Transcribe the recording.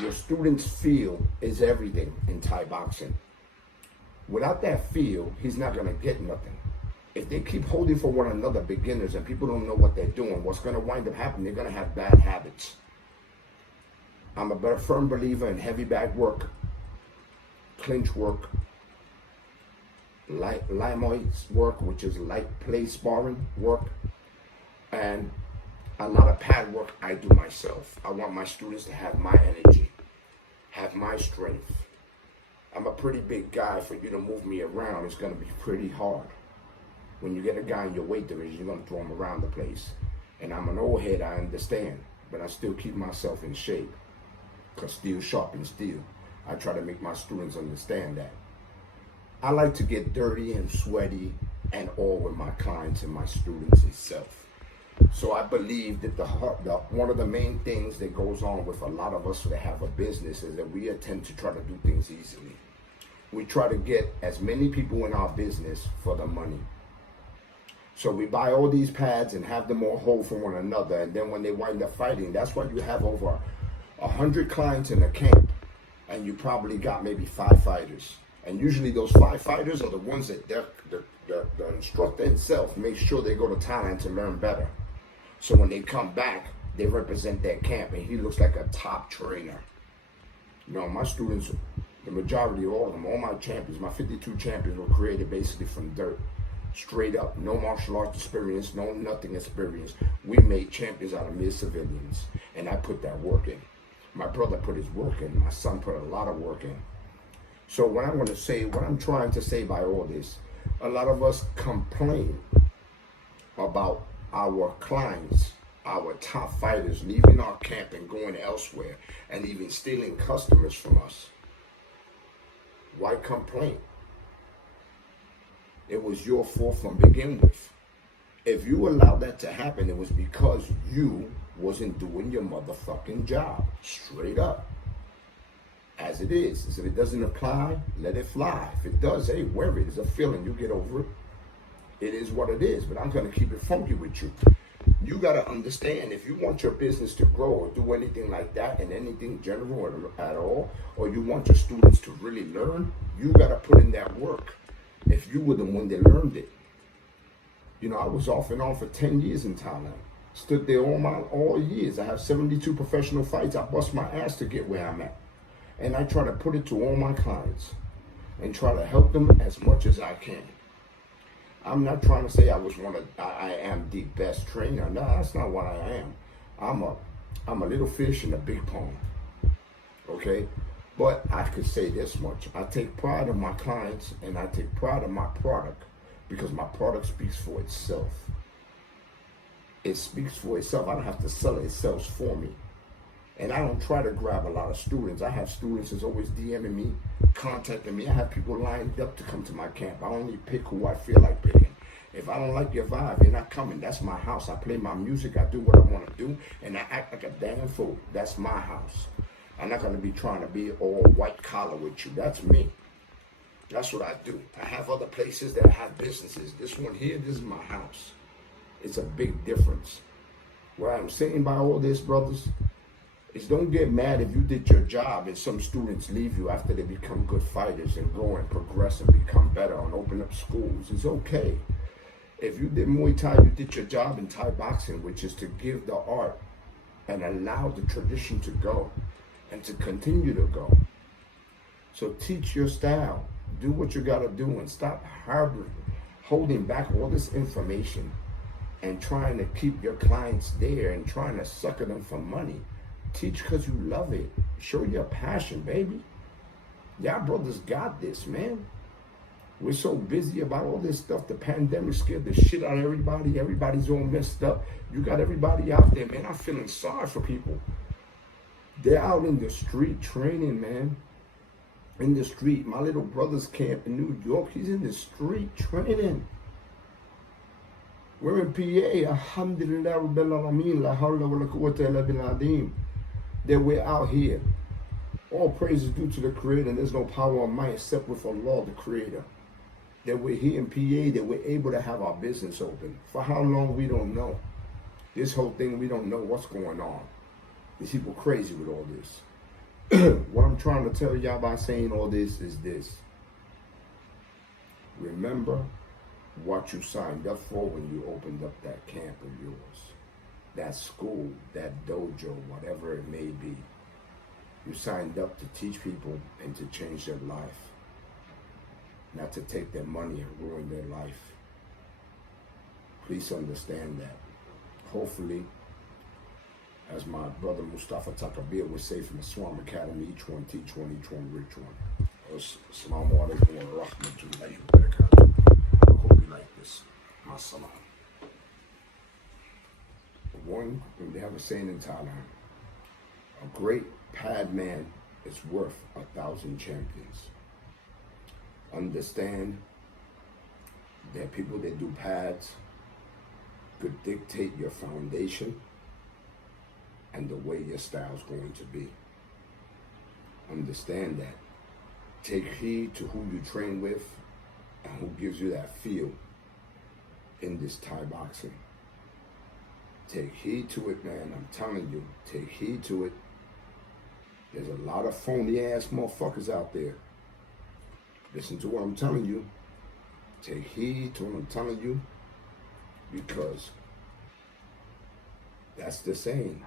Your student's feel is everything in Thai boxing. Without that feel, he's not going to get nothing. If they keep holding for one another, beginners, and people don't know what they're doing, what's going to wind up happening? They're going to have bad habits. I'm a firm believer in heavy bag work, clinch work, light work, which is light play sparring work, and a lot of pad work I do myself. I want my students to have my energy, have my strength. I'm a pretty big guy. For you to move me around, it's going to be pretty hard. When you get a guy in your weight division, you're going to throw him around the place. And I'm an old head, I understand, but I still keep myself in shape, because steel sharpens steel. I try to make my students understand that. I like to get dirty and sweaty and all with my clients and my students itself. So I believe that one of the main things that goes on with a lot of us that have a business is that we attempt to try to do things easily. We try to get as many people in our business for the money. So we buy all these pads and have them all hold for one another, and then when they wind up fighting, that's why you have over 100 clients in a camp, and you probably got maybe 5 fighters. And usually those 5 fighters are the ones that the instructor himself makes sure they go to Thailand to learn better. So when they come back, they represent that camp, and he looks like a top trainer. You know, my students, the majority of all of them, all my champions, my 52 champions were created basically from dirt. Straight up, no martial arts experience, no nothing experience. We made champions out of mere civilians, and I put that work in. My brother put his work in. My son put a lot of work in. So what I'm trying to say by all this, a lot of us complain about our clients, our top fighters leaving our camp and going elsewhere, and even stealing customers from us. Why complain? It was your fault from begin with. If you allowed that to happen, it was because you wasn't doing your motherfucking job. Straight up. As it is. If it doesn't apply, let it fly. If it does, hey, wear it. It's a feeling. You get over it. It is what it is. But I'm going to keep it funky with you. You got to understand, if you want your business to grow or do anything like that, and anything general at all, or you want your students to really learn, you got to put in that work. If you were the one that learned it. You know, I was off and on for 10 years in Thailand. Stood there all years. I have 72 professional fights. I bust my ass to get where I'm at. And I try to put it to all my clients and try to help them as much as I can. I'm not trying to say I am the best trainer. No, that's not what I am. I'm a little fish in a big pond. Okay? But I could say this much. I take pride in my clients, and I take pride in my product, because my product speaks for itself. It speaks for itself. I don't have to sell it. It sells for me. And I don't try to grab a lot of students. I have students that's always DMing me, contacting me. I have people lined up to come to my camp. I only pick who I feel like picking. If I don't like your vibe, you're not coming. That's my house. I play my music. I do what I want to do. And I act like a damn fool. That's my house. I'm not going to be trying to be all white collar with you. That's me. That's what I do. I have other places that I have businesses. This one here, this is my house. It's a big difference. Where I'm saying by all this, brothers, is don't get mad if you did your job and some students leave you after they become good fighters and grow and progress and become better and open up schools. It's okay. If you did Muay Thai, you did your job in Thai boxing, which is to give the art and allow the tradition to go and to continue to go. So teach your style. Do what you got to do, and stop holding back all this information and trying to keep your clients there and trying to sucker them for money. Teach because you love it. Show your passion, baby. Y'all brothers got this, man. We're so busy about all this stuff. The pandemic scared the shit out of everybody. Everybody's all messed up. You got everybody out there, man. I'm feeling sorry for people. They're out in the street training, man. In the street. My little brother's camp in New York, he's in the street training. We're in PA. Alhamdulillah Rabbil Alameen. La hawla wa la quwwata illa billah. That we're out here. All praise is due to the Creator, and there's no power or might except with Allah, the Creator. That we're here in PA, that we're able to have our business open. For how long, we don't know. This whole thing, we don't know what's going on. These people crazy with all this. What I'm trying to tell y'all by saying all this is this. Remember what you signed up for when you opened up that camp of yours. That school, that dojo, whatever it may be. You signed up to teach people and to change their life. Not to take their money and ruin their life. Please understand that. Hopefully, as my brother Mustafa Takabir would say from the Swam Academy, each one teach one, each one reach one. Salaamu alaykum wa rahmatullahi wa barakatuh. I hope you like this. Masalam. One, they have a saying in Thailand, a great pad man is worth 1,000 champions. Understand that people that do pads could dictate your foundation and the way your style's going to be. Understand that. Take heed to who you train with and who gives you that feel in this Thai boxing. Take heed to it, man. I'm telling you, take heed to it. There's a lot of phony ass motherfuckers out there. Listen to what I'm telling you. Take heed to what I'm telling you, because that's the saying.